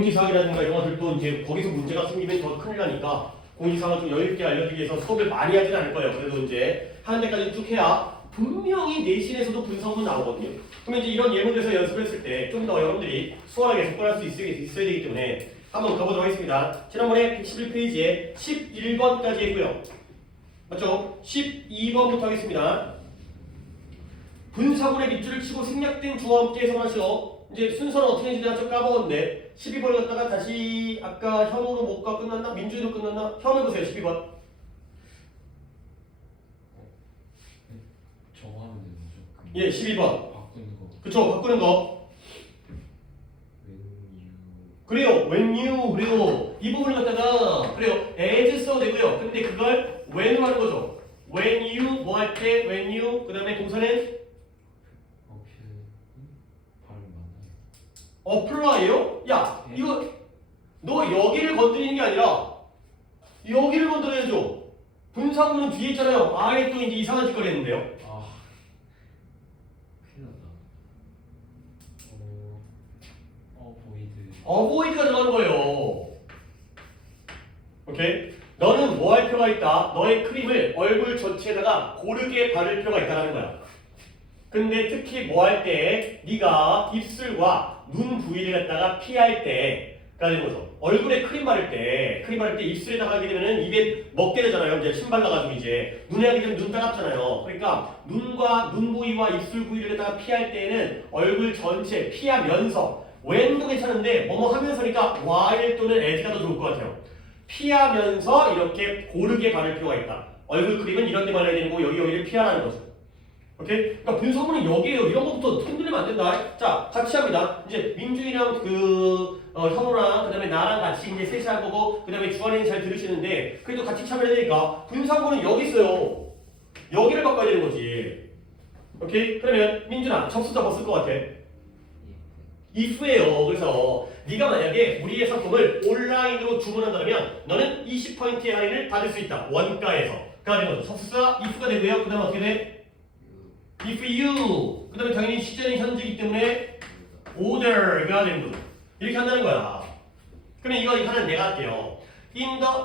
공지사항이라든가 이런 것들도 이제 거기서 문제가 생기면 더 큰일 나니까 공지사항을 좀 여유있게 알려드리기 위해서 수업을 많이 하진 않을 거예요. 그래도 이제 하는 데까지 쭉 해야 분명히 내신에서도 분석문 나오거든요. 그러면 이제 이런 예문에서 연습을 했을 때 좀 더 여러분들이 수월하게 접근할 수 있어야 되기 때문에 한번 가보도록 하겠습니다. 지난번에 111페이지에 11번까지 했고요. 맞죠? 12번부터 하겠습니다. 분사군의 밑줄을 치고 생략된 주어와 함께 해석하시오. 이제 순서는 어떻게 했는지 내가 좀 까먹었는데 12번을 갖다가 다시 아까 현우로 못가 끝났나? 민주로 끝났나? 현우 보세요. 12번. 저거 하면 되는 거죠? 예, 12번. 바꾸는 거. 그쵸? 바꾸는 거. 그래요. when you 그래요. 이 부분을 갖다가 그래요. as 써도 되고요. 근데 그걸 when으로 하는 거죠. when you 뭐 할 때 when you 그 다음에 동사는 발음 맞나요? apply예요? 야 이거 너 여기를 건드리는 게 아니라 여기를 건드려야죠. 분사구는 뒤에 있잖아요. 아예 또 이제 이상한 짓거리 했는데요. 아, 큰일 났다. 보이드. avoid가 들어가는 거예요. 오케이? 너는 뭐 할 필요가 있다? 너의 크림을 얼굴 전체에다가 고르게 바를 필요가 있다는 거야. 근데 특히 뭐 할 때 네가 입술과 눈 부위를 갖다가 피할 때가 되는 거죠. 얼굴에 크림 바를 때 입술에다가 하게 되면은 입에 먹게 되잖아요. 이제 침 발라가지고 이제 눈에 하게 되면 눈 따갑잖아요. 그러니까 눈과 눈 부위와 입술 부위를 갖다가 피할 때는 얼굴 전체 피하면서 when도 괜찮은데 뭐뭐 하면서니까 while 또는 as가 더 좋을 것 같아요. 피하면서 이렇게 고르게 바를 필요가 있다. 얼굴 크림은 이런 데 발라야 되는 거 여기를 피하라는 거죠. 오케이? 그러니까 분석문은 여기에요. 이런 것부터 흔들리면 안 된다. 자, 같이 합니다. 이제 민주이랑 현우랑 그 다음에 나랑 같이 이제 셋이 할 거고 그 다음에 주한이는 잘 들으시는데 그래도 같이 참여해야 되니까 분석문은 여기 있어요. 여기를 바꿔야 되는 거지. 오케이? 그러면 민준아 접수자 뭐 쓸 것 같아? if예요. 그래서 네가 만약에 우리의 상품을 온라인으로 주문한다면 너는 20%의 할인을 받을 수 있다. 원가에서. 가 되는 거죠. 접수자 if가 되고요. 그 다음에 어떻게 돼? if you. 그 다음에 당연히 시제는 현재이기 때문에 order가 되는 거죠. 이렇게 한다는 거야. 그러면 이거 하나는 내가 할게요.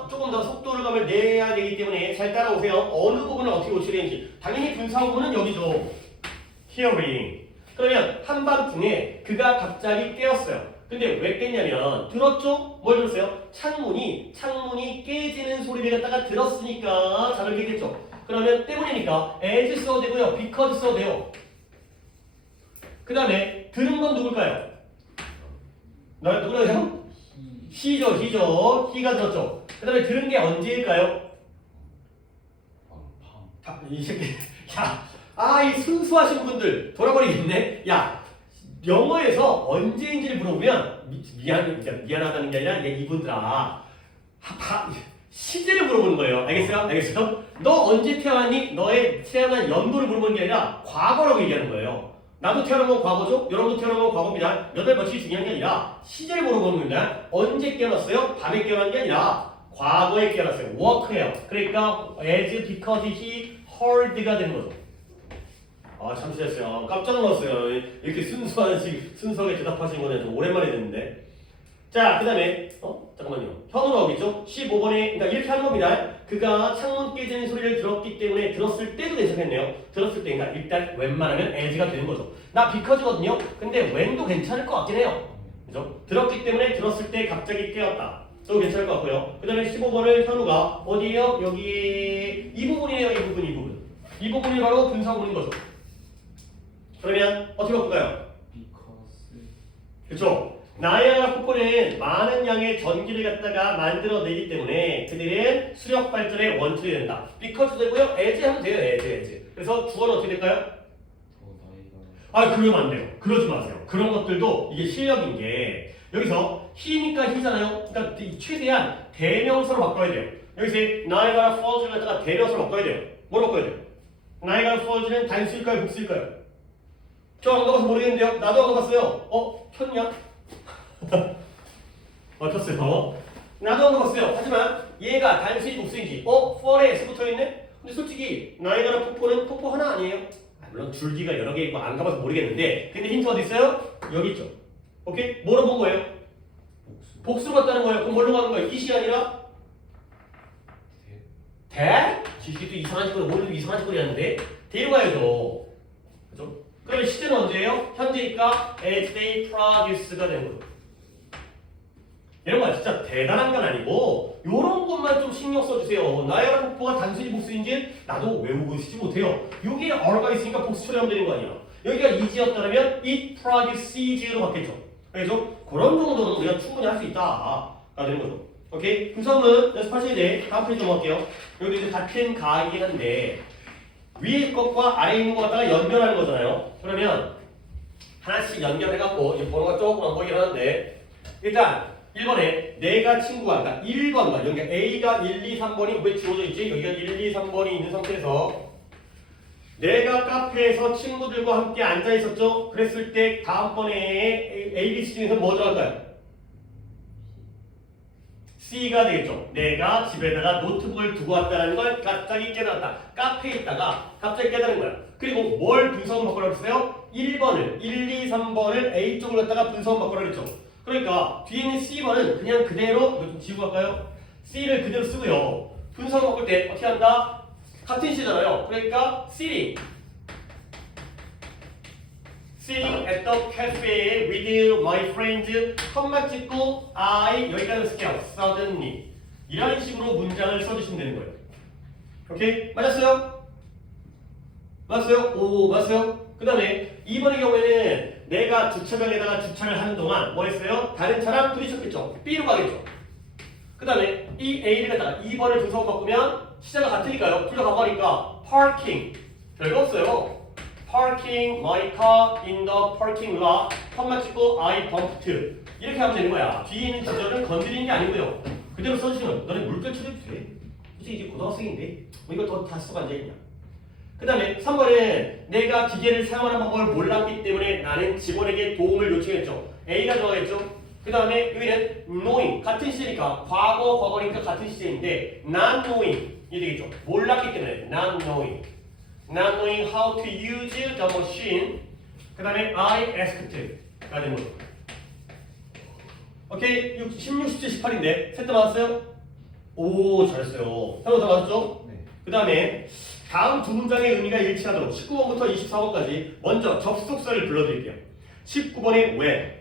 조금 더 속도를 감을 내야 되기 때문에 잘 따라오세요. 어느 부분을 어떻게 고쳐야 되는지. 당연히 분사 부분은 여기죠. hearing. 그러면 한밤중에 그가 갑자기 깨었어요. 근데 왜 깼냐면 들었죠? 뭘 들었어요? 창문이 깨지는 소리를 갖다가 들었으니까 잠을 깨겠죠. 그러면 때문이니까 as 써도 되고요. because 써도 돼요. 그 다음에 들은 건 누굴까요? 누구라고요? he죠. he가 들었죠. 그 다음에 들은 게 언제일까요? 이 새끼 이 순수하신 분들 돌아버리겠네. 야 영어에서 언제인지를 물어보면 미안하다는 게 아니라 이분들아 시제를 물어보는 거예요. 알겠어요? 너 언제 태어났니? 너의 태어난 연도를 물어보는 게 아니라 과거라고 얘기하는 거예요. 나도 태어난 건 과거죠? 여러분도 태어난 건 과거입니다. 몇 달 며칠이 중요한 게 아니라 시제를 물어보는 겁니다. 언제 깨어났어요? 밤에 깨어난 게 아니라 과거에 깨어났어요. work해요. 그러니까 as, because, he, heard가 되는 거죠. 참 잘했어요. 깜짝 놀랐어요. 이렇게 순수하게 대답하시는 거는 좀 오랜만에 듣는데. 자, 그 다음에, 잠깐만요. 현우로 하겠죠? 15번에, 그러니까 이렇게 하는 겁니다. 그가 창문 깨지는 소리를 들었기 때문에 들었을 때도 괜찮겠네요. 들었을 때, 그러니까 일단 웬만하면 as가 되는 거죠. 나 because거든요? 근데 when도 괜찮을 것 같긴 해요. 그죠? 들었기 때문에 들었을 때 갑자기 깨었다. 또 괜찮을 것 같고요. 그 다음에 15번을 현우가 어디에요? 여기 이 부분이에요. 이 부분. 이 부분이 바로 분사구문인 거죠. 그러면 어떻게 바꿀까요? because. 그렇죠. 나이아가라 폭포는 많은 양의 전기를 갖다가 만들어내기 때문에 그들은 수력 발전의 원천이 된다. because 되고요. as 하면 돼요. as. 그래서 주어는 어떻게 될까요? 그러면 안 돼요. 그러지 마세요. 그런 것들도 이게 실력인 게 여기서 he니까 he잖아요. 그러니까 최대한 대명사로 바꿔야 돼요. 여기서 나이아가라 falls를 갖다가 대명사로 바꿔야 돼요. 뭐로 바꿔야 돼요? 나이아가라 falls는 단수일까요? 복수일까요? 저 안 가봐서 모르겠는데요. 나도 안 가봤어요. 켰냐? 켰어요. 나도 안 가봤어요. 하지만 얘가 단수인지 복수인지 fall에 S 붙어있네? 근데 솔직히 나이아가라 폭포는 폭포 하나 아니에요? 물론 줄기가 여러 개 있고 안 가봐서 모르겠는데 근데 힌트 어디 있어요? 여기 있죠. 오케이? 뭐로 본 거예요? 복수. 복수로 갔다는 거예요. 그럼 뭘로 가는 거예요? it이 아니라 that? 지식이 또 이상한 짓거리, 오늘도 이상한 짓거리 하는데 대로 가야죠. 그죠? 그러면 시제는 언제예요? 현재니까 as they produce가 되는 거예요. 이런 거 진짜 대단한 건 아니고 요런 것만 좀 신경 써주세요. 나야가라 폭포가 단순히 복수인지 나도 외우고 있지 못해요. 여기에 어가 있으니까 복수 처리하면 되는 거 아니야. 여기가 is였다면 it produces로 바뀌었죠. 그래서 그런 정도는 우리가 충분히 할 수 있다가 되는 거죠. 오케이? 분석은 연습하셔야 돼. 다음 페이지 넘어갈게요. 여기도 이제 같은 가이긴 한데 위에 것과 아래 있는 거 갖다가 연결하는 거잖아요. 그러면 하나씩 연결해갖고 이 번호가 조금 안 보이긴 하는데 일단 1번에 내가 친구가 그러니까 1번과 여기가 A가 1, 2, 3번이 왜 지워져 있지? 여기가 1, 2, 3번이 있는 상태에서 내가 카페에서 친구들과 함께 앉아 있었죠? 그랬을 때 다음번에 A, B, C 중에서 뭐 들어갈까요? C가 되겠죠. 내가 집에다가 노트북을 두고 왔다는 걸 갑자기 깨달았다. 카페에 있다가 갑자기 깨달은 거야. 그리고 뭘 분석을 바꾸라고 했어요? 1번을 1, 2, 3번을 A 쪽으로 갖다가 분석을 바꾸라고 했죠. 그러니까 뒤에 있는 C번은 그냥 그대로 이거 좀 지우고 갈까요? C를 그대로 쓰고요. 분석을 바꿀 때 어떻게 한다? 같은 C잖아요. 그러니까 sitting at the cafe with my friends 컴마 찍고 I 여기까지 쓸게요. suddenly 이런 식으로 문장을 써주시면 되는 거예요. 오케이? 맞았어요? 맞았어요? 오 맞았어요? 그 다음에 2번의 경우에는 내가 주차장에다가 주차를 하는 동안 뭐 했어요? 다른 차랑 부딪혔겠죠? B로 가겠죠? 그 다음에 이 A를 갖다가 2번을 분석을 바꾸면 시자가 같으니까요. 둘 다 가고 하니까 parking 별거 없어요. parking my car in the parking lot 컴마 찍고 I bumped 이렇게 하면 되는 거야. 뒤에 있는 지절은 건드리는 게 아니고요. 그대로 써주시면 너네 물결 처리해도 돼. 솔직히 이제 고등학생인데 뭐 이거 더 다 쓰고 앉아있냐. 그 다음에 3번은 내가 기계를 사용하는 방법을 몰랐기 때문에 나는 직원에게 도움을 요청했죠. A가 들어가겠죠. 그 다음에 여기는 knowing 같은 시제니까 과거니까 같은 시제인데 not knowing 이 되겠죠. 몰랐기 때문에 not knowing how to use the machine 그 다음에 I asked가 되는 거죠. 오케이 16, 17, 18인데 셋 다 맞았어요? 오 잘했어요. 형도 다 맞았죠? 네. 그 다음에 다음 두 문장의 의미가 일치하도록 19번부터 24번까지 먼저 접속사를 불러드릴게요. 19번에 when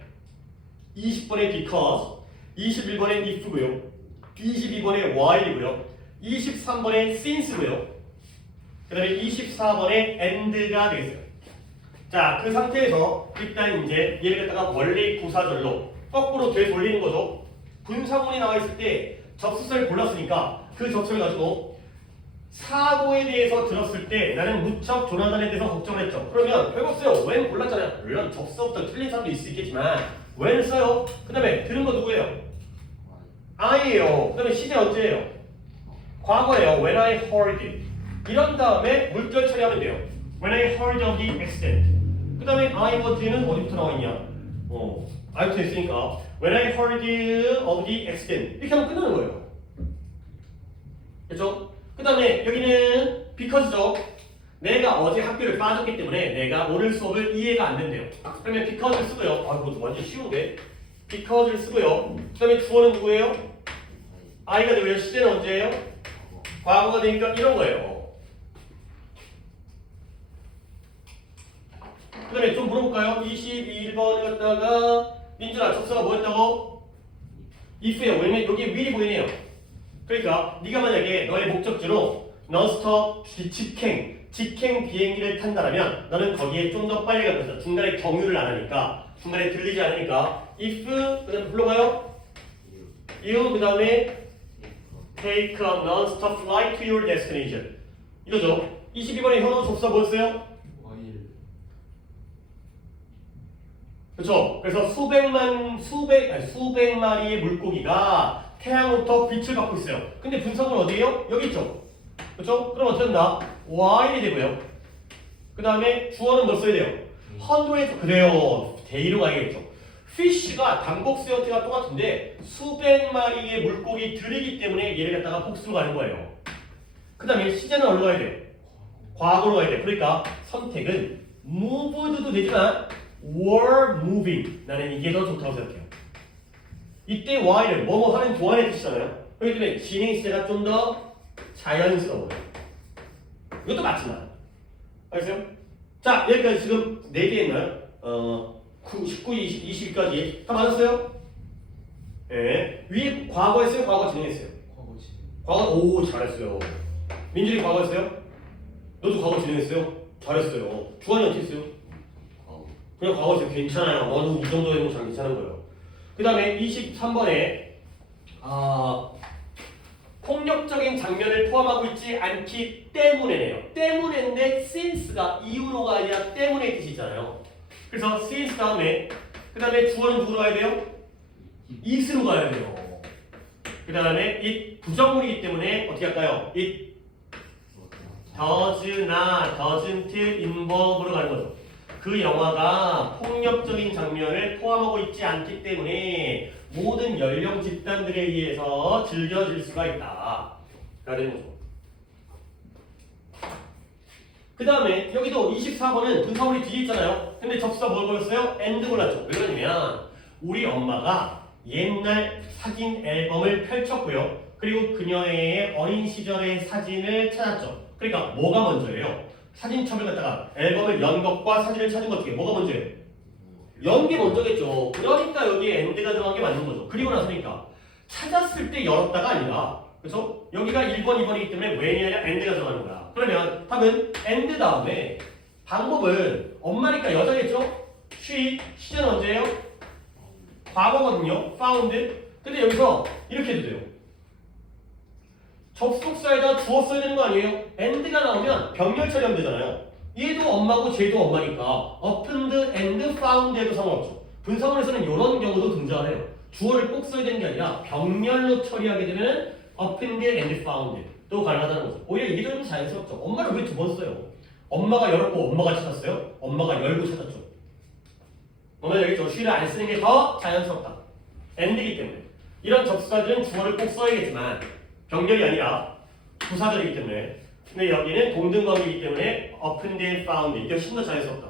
20번에 because 21번에 if고요 22번에 while이고요 23번에 since고요 그 다음에 24번에 and가 되겠어요. 자, 그 상태에서 일단 이제 얘를 갖다가 원래 부사절로 거꾸로 되돌리는 거죠. 분사문이 나와 있을 때 접속사를 골랐으니까 그 접속을 가지고 사고에 대해서 들었을 때 나는 무척 조나단에 대해서 걱정을 했죠. 그러면 별거 없어요. when 골랐잖아요. 물론 접속부터 틀린 사람도 있을 수 있겠지만 when을 써요. 그 다음에 들은 거 누구예요? I예요. 그 다음에 시제 언제예요? 과거예요. When I heard 이런 다음에 물결 처리하면 돼요. When I heard of the accident 그 다음에 I was는 어디부터 나와 있냐? I부터 있으니까 When I heard of the accident 이렇게 하면 끝나는 거예요. 그렇죠? 그 다음에 여기는 because죠. 내가 어제 학교를 빠졌기 때문에 내가 오늘 수업을 이해가 안 된대요. 그러면 because를 쓰고요. 아, 이거 완전 쉬운데? because를 쓰고요. 그 다음에 주어는 누구예요? I가 되고요. 시제는 언제예요? 과거가 되니까 이런 거예요. 그 다음에 좀 물어볼까요? 21번 갖다가 민준아 접수가 뭐였다고? if예요. 왜냐면 여기 will이 보이네요. 그러니까 네가 만약에 너의 목적지로 non-stop 직행 비행기를 탄다면 너는 거기에 좀 더 빨리 갈 거다. 중간에 경유를 안 하니까 중간에 들리지 않으니까 if 그 다음에 불러봐요. you 그 다음에 take a non-stop flight to your destination 이거죠. 22번에 현우 접수가 뭐였어요? 그렇죠. 그래서 수백 마리의 물고기가 태양으로부터 빛을 받고 있어요. 근데 분석은 어디예요? 여기 있죠. 그렇죠? 그럼 어떻게 된다? while이 되고요. 그 다음에 주어는 뭐 써야 돼요? hundred에서 그래요. 데이로 가야겠죠. fish가 단복수 형태가 똑같은데 수백 마리의 물고기들이기 때문에 얘를 갖다가 복수로 가는 거예요. 그 다음에 시제는 어디로 가야 돼요? 과거로 가야 돼요. 그러니까 선택은 moved도 되지만 were moving 나는 이게 더 좋다고 생각해요. 이때 while은 뭐뭐 하는 동안의 뜻이잖아요. 그렇기 때문에 진행 시제가 좀 더 자연스러워요. 이것도 맞지만. 알겠어요? 자, 여기까지 지금 4개 했나요? 19, 20, 22까지 다 맞았어요? 예. 위에 과거 했어요? 과거 진행했어요? 과거 진행. 과거, 오, 잘했어요. 민준이 과거 했어요? 너도 과거 진행했어요? 잘했어요. 주환이 어떻게 했어요? 그냥 과거 했어요. 괜찮아요. 너는 이 정도 되면 잘 괜찮은 거예요. 그 다음에 23번에 폭력적인 장면을 포함하고 있지 않기 때문에네요. 때문에인데 since가 이유로가 아니라 때문에 뜻이 있잖아요. 그래서 since 다음에 그 다음에 주어는 누구로 가야 돼요? it으로 가야 돼요. 그 다음에 it 부정문이기 때문에 어떻게 할까요? it does not, doesn't involve로 가는 거죠. 그 영화가 폭력적인 장면을 포함하고 있지 않기 때문에 모든 연령 집단들에 의해서 즐겨질 수가 있다. 가 되는 거죠. 그 다음에 여기도 24번은 분사물이 뒤에 있잖아요. 근데 접수가 뭘 걸었어요? and 골랐죠. 왜 그러냐면 우리 엄마가 옛날 사진 앨범을 펼쳤고요. 그리고 그녀의 어린 시절의 사진을 찾았죠. 그러니까 뭐가 먼저예요? 사진첩을 갖다가 앨범을 연 것과 사진을 찾은 것 중에 뭐가 먼저예요? 연 게 먼저겠죠. 그러니까 여기에 end가 들어간 게 맞는 거죠. 그리고 나서니까 찾았을 때 열었다가 아니라 그래서 여기가 1번, 2번이기 때문에 when이 아니라 end가 들어가는 거야. 그러면 답은 and 다음에 방법은 엄마니까 여자겠죠? she, 시제는 언제예요? 과거거든요. found. 근데 여기서 이렇게 해도 돼요. 접속사에다 주어 써야 되는 거 아니에요? and가 나오면 병렬 처리하면 되잖아요. 얘도 엄마고 쟤도 엄마니까 opened and found 해도 상관없죠. 분사문에서는 이런 경우도 등장해요. 주어를 꼭 써야 되는 게 아니라 병렬로 처리하게 되면 opened and found 또 가능하다는 거죠. 오히려 이게 좀 자연스럽죠. 엄마를 왜 두 번 써요? 엄마가 열었고 엄마가 찾았어요? 엄마가 열고 찾았죠. 오늘 여기 저 she를 안 쓰는 게 더 자연스럽다. and이기 때문에 이런 접수사들은 주어를 꼭 써야겠지만 병렬이 아니라 부사절이기 때문에 근데 여기는 동등관계이기 때문에 opened and found 이게 훨씬 더 자연스럽다.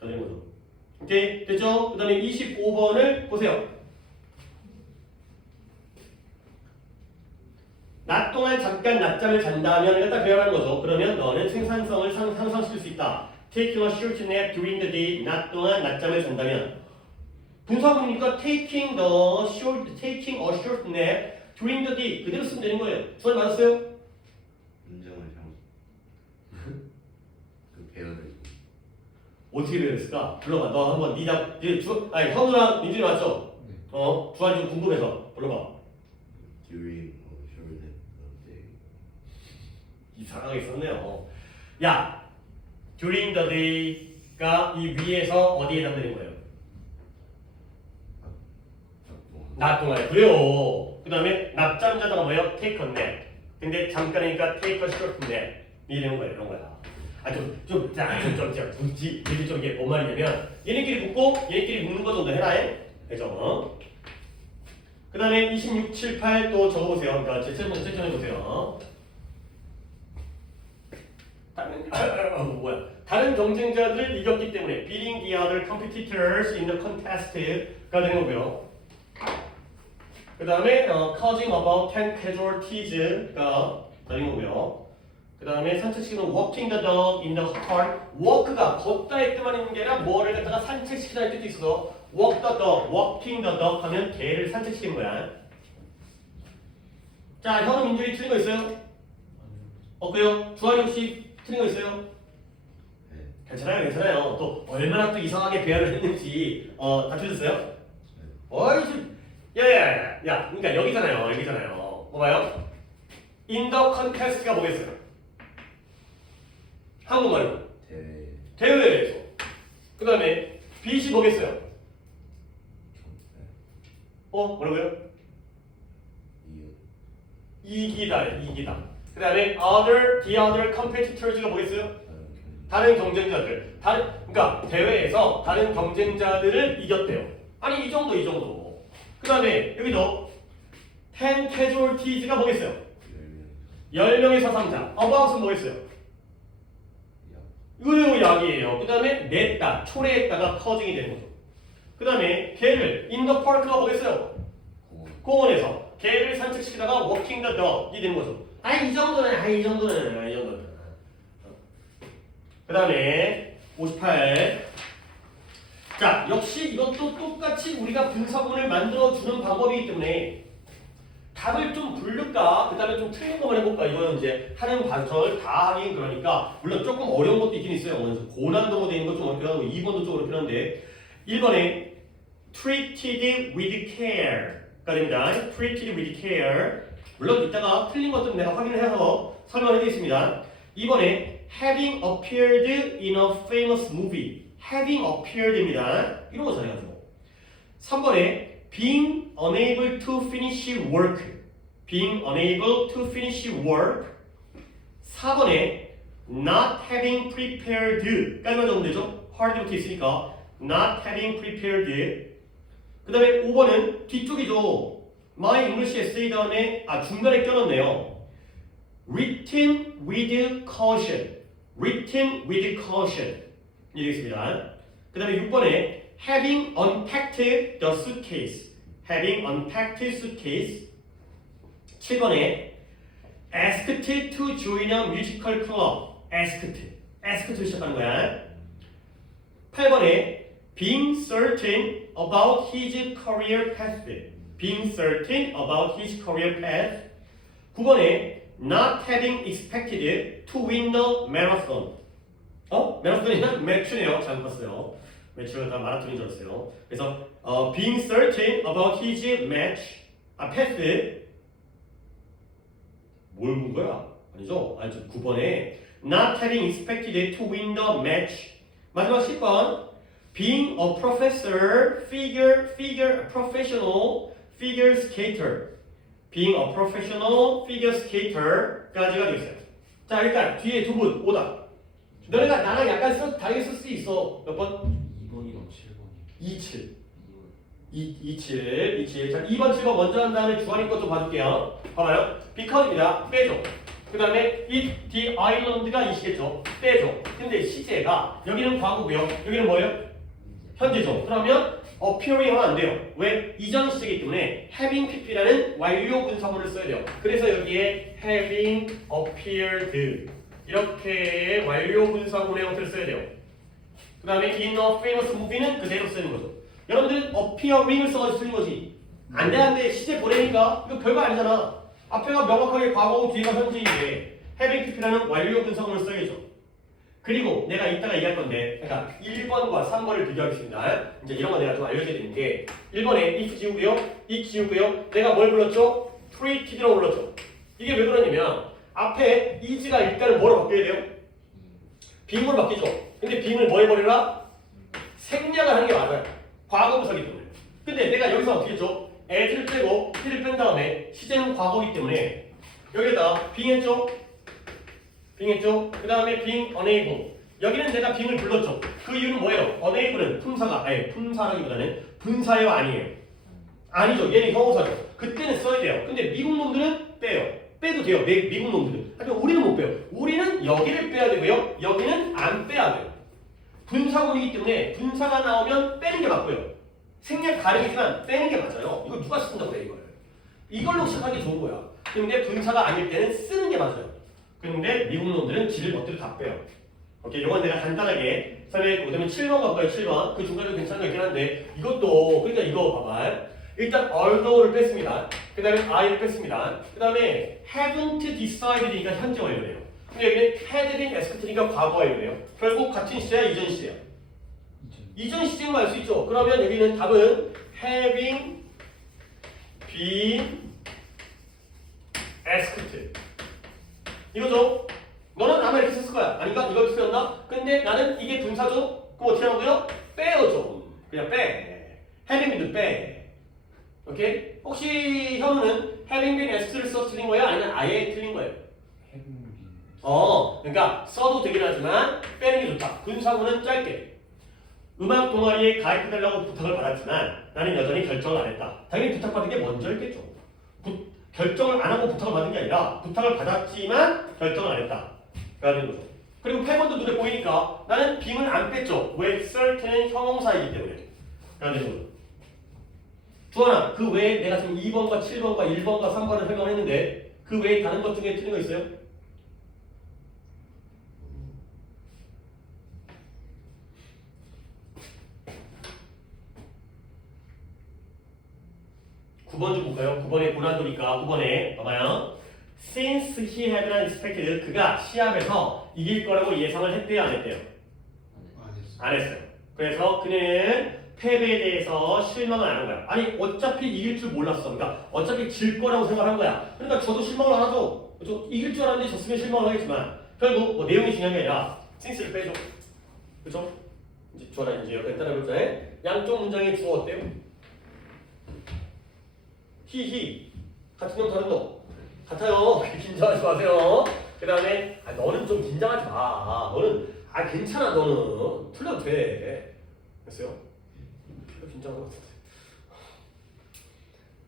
자, 되는 거죠. 오케이? 됐죠? 그 다음에 25번을 보세요. 낮 동안 잠깐 낮잠을 잔다면 갖다 배열하는 거죠. 그러면 너는 생산성을 상승시킬 수 있다. Taking a short nap during the day. 낮 동안 낮잠을 잔다면 분사문이니까 taking a short nap during the day 그대로 쓰면 되는 거예요. 주말 맞았어요? 문장을 잘못 그 배열을 어떻게 배웠을까? 불러봐. 너 한번 아니 현우랑 민준이 맞죠? 네. 주한이 좀 궁금해서 불러봐. during short day 이상하게 썼네요. 야, during the day가 이 위에서 어디에 해당되는 거예요? 낮 동안에. 그래요. 그 다음에 낮잠 자다가 뭐예요? take a nap. 근데 잠깐이니까 take a short nap. 이런 거예요. 이런 거야. 좀 이게 뭔 말이냐면 얘네끼리 붙고 얘네끼리 묶는 거 정도 해라. 되죠? 그 다음에 26, 7, 8 또 적어보세요. 그러니까 채점해보세요. 다른 경쟁자들을 이겼기 때문에 beating the other competitors in the contest가 되는 거고요. 그 다음에 causing about 10 casualties가 되는 거고요. 그 다음에 산책시키는 walking the dog in the park. walk가 걷다의 뜻만 있는 게 아니라 뭐를 갖다가 산책시키다의 뜻도 있어서 walk the dog, walking the dog 하면 개를 산책시키는 거야. 자, 현우 민준이 틀린 거 있어요? 없고요. 주한이 혹시 틀린 거 있어요? 네. 괜찮아요. 또 얼마나 또 이상하게 배열을 했는지 다 틀렸어요? 어이씨, 야야야, 그러니까 여기잖아요. 뭐 봐요? In the contest가 뭐겠어요? 한국말로 대회에서. 그 다음에 빛이 뭐겠어요? 뭐라고요? 이기다. 그 다음에 the other competitors가 뭐겠어요? 다른 경쟁자들. 그러니까 대회에서 다른 경쟁자들을 이겼대요. 아니 이 정도. 그 다음에 여기도 10 casualties가 뭐겠어요? 10명의 사상자. about은 뭐겠어요? 이거 약이에요. 그 다음에 냈다, 초래했다가 커징이 되는 거죠. 그 다음에 걔를 in the park가 뭐겠어요? 공원에서 개를 산책시키다가 walking the dog 이 되는 거죠. 이 정도는 이 정도는. 그 다음에 58. 자, 역시 이것도 똑같이 우리가 분사구문을 만들어주는 방법이기 때문에 답을 좀 부를까, 그 다음에 좀 틀린 것만 해볼까, 이거는 이제 하는 과정을 다 하긴 그러니까, 물론 조금 어려운 것도 있긴 있어요. 고난도로 되는 거 좀 어렵긴 하고, 2번도 좀 어렵긴 한데, 1번에 treated with care가 됩니다. treated with care. 물론 이따가 틀린 것들은 내가 확인을 해서 설명을 해드리겠습니다. 2번에 having appeared in a famous movie. having appeared입니다. 이런 거 잘해가지고. 3번에 being unable to finish work. being unable to finish work. 4번에 not having prepared까지만 적으면 되죠. hard부터 있으니까 not having prepared. 그 다음에 5번은 뒤쪽이죠. My English essay 다음에 중간에 껴놨네요. written with caution. written with caution 이 되겠습니다. 그 다음에 6번에 having unpacked the suitcase. having unpacked suitcase. 7번에 asked to join a musical club. asked 시작하는 거야. 8번에 being certain about his career path. being certain about his career path. 9번에 not having expected to win the marathon. 마라톤이나 매추네요. 잘못 봤어요. 매추가 다 마라톤인 줄 알았어요. 그래서 being certain about his path. 뭘 본 거야? 아니죠? 9번에 not having expected to win the match. 마지막 10번 being a professional figure skater. being a professional figure skater까지가 되겠어요. 자, 일단 뒤에 두 분 오답. 너네가 나랑 약간 다르게 쓸 수 있어. 몇 번? 2번이랑 7번이. 27. 27. 자, 2번, 7번 먼저 한 다음에 주관이 것 좀 봐줄게요. 봐봐요. because입니다. 빼줘. 그 다음에 it, the island가 이시겠죠. 빼줘. 근데 시제가 여기는 과거고요. 여기는 뭐예요? 현재죠. 그러면 appearing 하면 안 돼요. 왜? 이전 시제이기 때문에 having pp라는 완료 분사문을 써야 돼요. 그래서 여기에 having appeared 이렇게 완료 분사문의 형태를 써야 돼요. 그 다음에 in a famous movie는 그대로 쓰는 거죠. 여러분들은 appearing을 써가지고 쓰는 거지. 안 돼. 시제 보내니까 이거 별거 아니잖아. 앞에가 명확하게 과거고 뒤에가 현재인데 having pp라는 완료 분사문을 써야죠. 그리고 내가 이따가 얘기할 건데, 그러니까 1번과 3번을 비교하겠습니다. 이제 이런 거 내가 좀 알려줘야 되는 게 1번에 if 지우고요, it 지우고요. 내가 뭘 불렀죠? treated라고 불렀죠. 이게 왜 그러냐면 앞에 is가 일단은 뭐로 바뀌어야 돼요? being으로 바뀌죠. 근데 being을 뭐 해버리라? 생략을 하는 게 맞아요. 과거부사기 때문에. 근데 내가 여기서 어떻게 했죠? as를 빼고 t를 뺀 다음에 시제는 과거이기 때문에 여기에다 being 했죠? 그 다음에 being unable. 여기는 내가 being을 불렀죠. 그 이유는 뭐예요? unable은 품사라기보다는 분사예요, 아니에요? 아니죠. 얘는 형용사죠. 그때는 써야 돼요. 근데 미국 놈들은 빼요. 빼도 돼요. 미국 놈들은. 하지만 우리는 못 빼요. 우리는 여기를 빼야 되고요. 여기는 안 빼야 돼요. 분사문이기 때문에 분사가 나오면 빼는 게 맞고요. 생략 가능이지만 빼는 게 맞아요. 이거 누가 쓴다고 그래, 이걸. 이걸로 시작하는 게 좋은 거야. 근데 분사가 아닐 때는 쓰는 게 맞아요. 근데 미국 놈들은 지를 멋대로 다 빼요. 오케이, 이건 내가 간단하게 설명했고, 그다음에 7번 가볼까요? 7번. 그 중간에 괜찮은 거 있긴 한데 이것도, 그러니까 이거 봐봐. 일단 although를 뺐습니다. 그 다음에 I를 뺐습니다. 그 다음에 haven't decided니까 현재 완료네요. 근데 여기는 had been asked니까 과거 완료네요. 결국 같은 시제야, 이전 시제야? 이전 시제인 거 알 수 있죠. 그러면 여기는 답은 having been asked 이거죠? 너는 아마 이렇게 썼을 거야. 아닌가? 이걸 쓰였나? 근데 나는 이게 분사죠? 그럼 어떻게 하고요? 빼요 좀. 그냥 빼. having been 빼. 오케이? 혹시 현우는 having been asked를 써 틀린 거야? 아니면 아예 틀린 거예요? 그러니까 써도 되긴 하지만 빼는 게 좋다. 분사구는 짧게. 음악 동아리에 가입해달라고 부탁을 받았지만 나는 여전히 결정을 안 했다. 당연히 부탁받은 게 먼저였겠죠. 결정을 안 하고 부탁을 받은 게 아니라 부탁을 받았지만 결정을 안 했다. 라는 거죠. 그리고 8번도 눈에 보이니까 나는 being을 안 뺐죠. 왜? certain은 형용사이기 때문에. 라는 거죠. 주원아, 그 외에 내가 지금 2번과 7번과 1번과 3번을 설명을 했는데 그 외에 다른 것 중에 틀린 거 있어요? 음, 9번 좀 볼까요? 9번에 고난도니까 9번에 봐봐요. Since he had not expected, 그가 시합에서 이길 거라고 예상을 했대요, 안 했대요? 안 했어. 안 했어요. 그래서 그는 패배에 대해서 실망을 안 한 거야. 아니 어차피 이길 줄 몰랐어. 그러니까 어차피 질 거라고 생각한 거야. 그러니까 저도 실망을 안 하죠. 그렇죠? 이길 줄 알았는데 졌으면 실망을 하겠지만 결국 뭐 내용이 중요한 게 아니라 since를 빼줘. 그렇죠? 이제 저랑 이제 옆에 따라해보자. 양쪽 문장의 주어 어때요? 히히 같은 놈 다른 놈 같아요. 긴장하지 마세요. 그 다음에 너는 좀 긴장하지 마. 너는 괜찮아. 너는 틀려도 돼. 됐어요? 긴장한 것 같은데.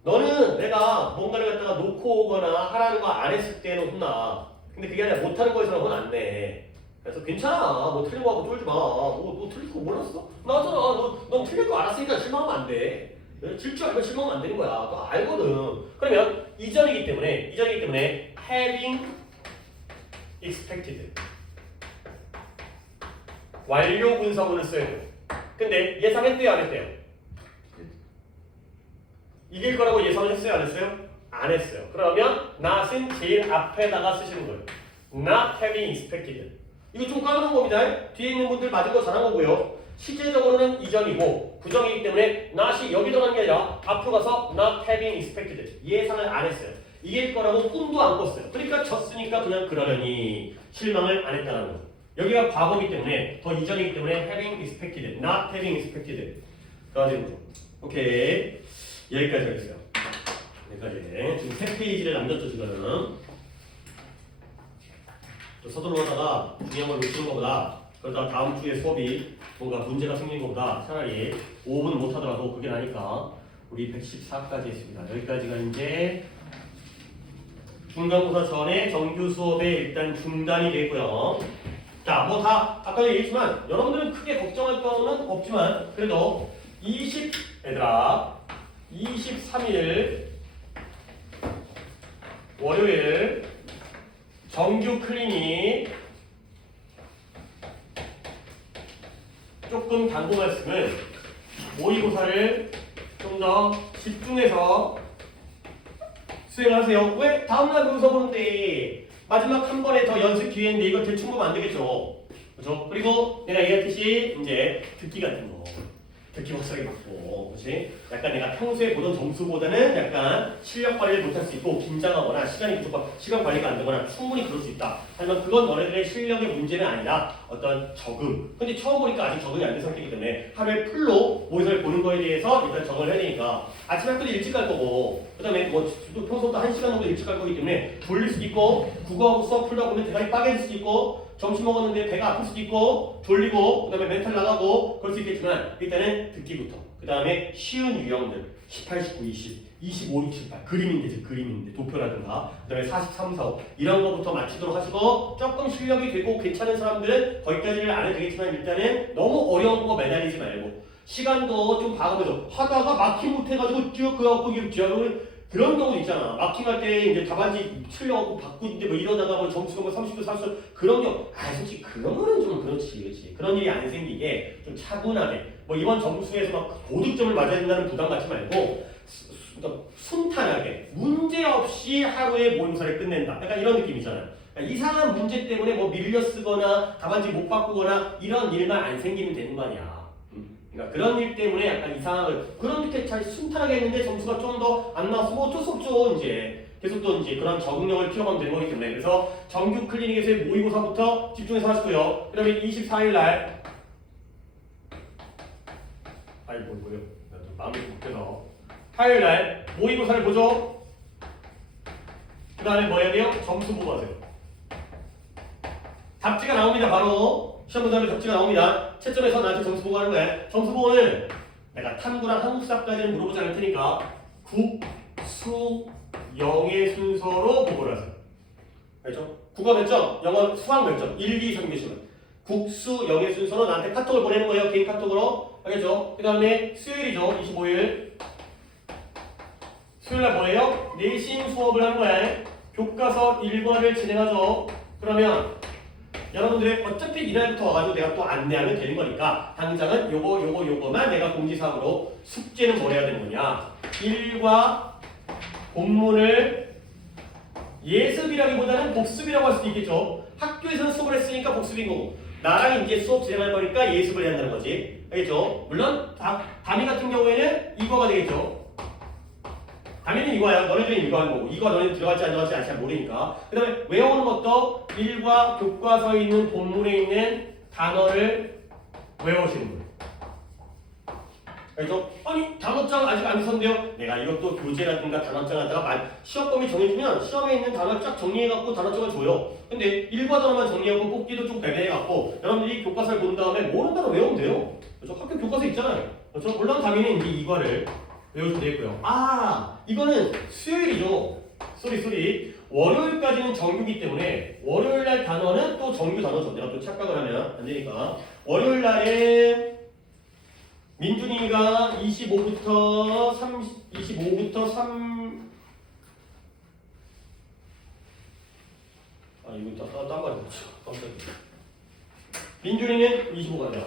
너는 내가 뭔가를 갖다가 놓고 오거나 하라는 거 안 했을 때는 혼나. 근데 그게 아니라 못하는 거에서는 혼 안 내. 그래서 괜찮아. 뭐 틀린 거 하고 쫄지 마. 너 틀릴 거 몰랐어? 나잖아. 넌 틀릴 거 알았으니까 실망하면 안 돼. 질 줄 알면 실망하면 안 되는 거야. 너 알거든. 그러면 이전이기 때문에 having expected 완료 분사문을 써야 돼요. 근데 예상했대요, 안 했대요? 이길 거라고 예상을 했어요, 안 했어요? 안 했어요. 그러면 not은 제일 앞에다가 쓰시는 거예요. not having expected. 이거 좀 까놓은 겁니다. 뒤에 있는 분들 맞은 거 잘한 거고요. 시제적으로는 이전이고 부정이기 때문에 not이 여기 들어간 게 아니라 앞으로 가서 not having expected. 예상을 안 했어요. 이길 거라고 꿈도 안 꿨어요. 그러니까 졌으니까 그냥 그러려니 실망을 안 했다는 거죠. 여기가 과거이기 때문에 더 이전이기 때문에 having expected, not having expected. 그러는 거죠. 오케이. 여기까지 하겠어요. 여기까지. 지금 3페이지를 남겼죠, 지금. 또 서둘러 하다가 중요한 걸 놓치는 것보다 그러다가 다음 주에 수업이 뭔가 문제가 생긴 것보다 차라리 5분 못 하더라도 그게 나니까 우리 114까지 했습니다. 여기까지가 이제 중간고사 전에 정규 수업에 일단 중단이 되고요. 자, 뭐 다 아까도 얘기했지만 여러분들은 크게 걱정할 거는 없지만 그래도 23일 월요일 정규 클리닉 조금 당분했으면 모의고사를 좀 더 집중해서 수행하세요. 왜? 다음날 모의고사 보는데 마지막 한 번에 더 연습 기회인데 이거 대충 보면 안 되겠죠. 그죠? 그리고 내가 얘기했듯이 이제 듣기 같은 거. 듣기 확실하게 맞고, 그렇지? 약간 내가 평소에 보던 점수보다는 약간 실력 발휘를 못할 수 있고 긴장하거나 시간이 부족하고 시간 관리가 안 되거나 충분히 그럴 수 있다. 하지만 그건 너네들의 실력의 문제는 아니라 어떤 적응. 근데 처음 보니까 아직 적응이 안 된 상태이기 때문에 하루에 풀로 모의고사를 보는 거에 대해서 일단 적응을 해야 되니까 아침 학교도 일찍 갈 거고 그 다음에 뭐 평소보다 1시간 정도 일찍 갈 거기 때문에 졸릴 수도 있고 국어하고 수업 풀다 보면 대단히 빠개질 수도 있고 점심 먹었는데 배가 아플 수도 있고 졸리고 그 다음에 멘탈 나가고 그럴 수 있겠지만 일단은 듣기부터 그 다음에 쉬운 유형들 18, 19, 20, 25, 6, 7, 8 그림인데 그림인데 도표라든가 그 다음에 43, 45 이런 거부터 맞추도록 하시고 조금 실력이 되고 괜찮은 사람들은 거기까지는 안 해도 되겠지만 일단은 너무 어려운 거 매달리지 말고 시간도 좀 봐가면서 하다가 막힘 못해가지고 그래갖고 이게 지하를 그런 경우도 있잖아. 마킹할 때 이제 답안지 틀려갖고 바꾸는데 뭐 이러다가 뭐 점수가 뭐 30도 30도 그런 경우 솔직히 그런 거는 좀 그렇지. 그런 일이 안 생기게 좀 차분하게 뭐 이번 점수에서 막 고득점을 맞아야 된다는 부담 갖지 말고 그러니까 순탄하게 문제 없이 하루에 모의고사를 끝낸다. 약간 이런 느낌이잖아요. 그러니까 이상한 문제 때문에 뭐 밀려 쓰거나 답안지 못 바꾸거나 이런 일만 안 생기면 되는 거 아니야. 그러니까 그런 일 때문에 약간 이상한 그렇게 잘 순탄하게 했는데 점수가 좀 더 안 나와서 뭐 어쩔 수 없죠. 이제 계속 또 이제 그런 적응력을 키워가면 되는 거기 때문에 그래서 정규 클리닉에서의 모의고사부터 집중해서 하시고요. 그다음에 24일 날 뭐요? 마음이 급해서 화요일 날 모의고사를 보죠. 그 다음에 뭐 해야 돼요? 점수 보고 하세요. 답지가 나옵니다. 바로 시험 문제하면 답지가 나옵니다. 채점에서 나한테 점수 보고 하는 거야. 점수 보고는 내가 탐구랑 한국사까지는 물어보지 않을 테니까 국, 수, 영의 순서로 보고를 하세요. 알죠? 국어 몇 점? 영어, 수학 몇 점? 1, 2, 3 계시면 국, 수, 영의 순서로 나한테 카톡을 보내는 거예요. 개인 카톡으로. 알겠죠? 그 다음에 수요일이죠. 25일 수요일날 뭐예요? 내신 수업을 하는 거야. 교과서 1과를 진행하죠. 그러면 여러분들의 어차피 이날부터 와가지고 내가 또 안내하면 되는 거니까 당장은 요거만 내가 공지사항으로 숙제는 뭘 해야 되는 거냐. 1과 본문을 예습이라기보다는 복습이라고 할 수도 있겠죠. 학교에서는 수업을 했으니까 복습인 거고 나랑 이제 수업 진행할 거니까 예습을 해야 한다는 거지. 알겠죠? 물론 담임 같은 경우에는 이거가 되겠죠. 담임은 이거야. 너네들은 이거 하는 거고 이거 너네들 들어갈지 안 들어갈지 아직 잘 모르니까. 그 다음에 외워오는 것도 1과 교과서에 있는 본문에 있는 단어를 외워오시는 거예요. 알죠? 아니 단어장 아직 안 썼는데요. 내가 이것도 교재라든가 단어장 갖다가 시험 범위 정해주면 시험에 있는 단어 쫙 정리해갖고 단어장을 줘요. 근데 1과 단어만 정리하고 뽑기도 좀 배배해갖고 여러분들이 교과서를 본 다음에 모르는 단어 외우면 돼요. 그렇죠? 학교 교과서 있잖아요. 그렇죠? 물론 담임은 이제 2과를 외우시면 되겠고요. 아 이거는 수요일이죠. 쏘리 월요일까지는 정규이기 때문에 월요일날 단어는 또 정규 단어죠. 내가 또 착각을 하면 안 되니까 월요일날에 민준이가 25부터 3 아 이거 딴 말이 없죠. 깜짝이야. 민준이는 25가냐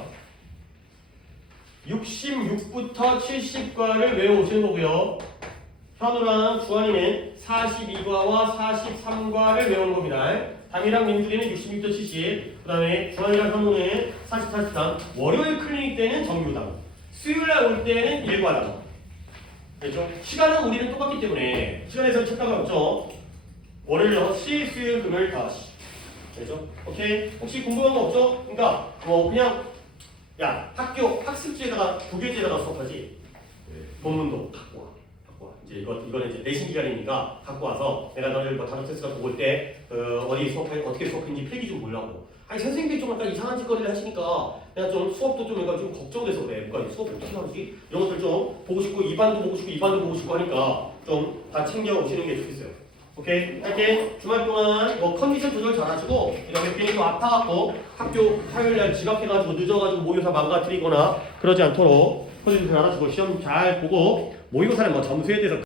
66부터 70과를 외워오시는 거고요. 현우랑 주환이는 42과와 43과를 외우는 겁니다. 담이랑 민준이는 66부터 70, 그 다음에 주환이랑 현우는 40, 43. 월요일 클리닉 때는 정규당, 수요일날 올 때는 1과당. 그렇죠? 시간은 우리는 똑같기 때문에 시간에서 착각은 없죠. 월요일 6시, 수요일 금요일 5시. 그렇죠? 오케이? 혹시 궁금한 거 없죠? 그러니까 그냥 야 학교 학습지에다가 부교재에다가 수업하지. 본문도 갖고 와. 이제 이거는 이제 내신 기간이니까 갖고 와서 내가 너를 뭐 단어 테스트 같은 거 볼 때 어디 수업해 어떻게 수업했는지 필기 좀 보려고. 아니 선생님들이 좀 약간 이상한 짓거리를 하시니까 내가 좀 수업도 좀 약간 좀 걱정돼서 그래. 뭔가 수업 어떻게 하지? 이런 것들 좀 보고 싶고 이반도 보고 싶고 이반도 보고 싶고 하니까 좀 다 챙겨 오시는 게 좋겠어요. 오케이? 할게. 주말 동안 뭐 컨디션 조절 잘하시고 이렇게 괜히 또 아파갖고 학교 화요일날 지각해가지고 늦어가지고 모의고사 망가뜨리거나 그러지 않도록 컨디션 잘하시고 시험 잘 보고 모의고사는 뭐 점수에 대해서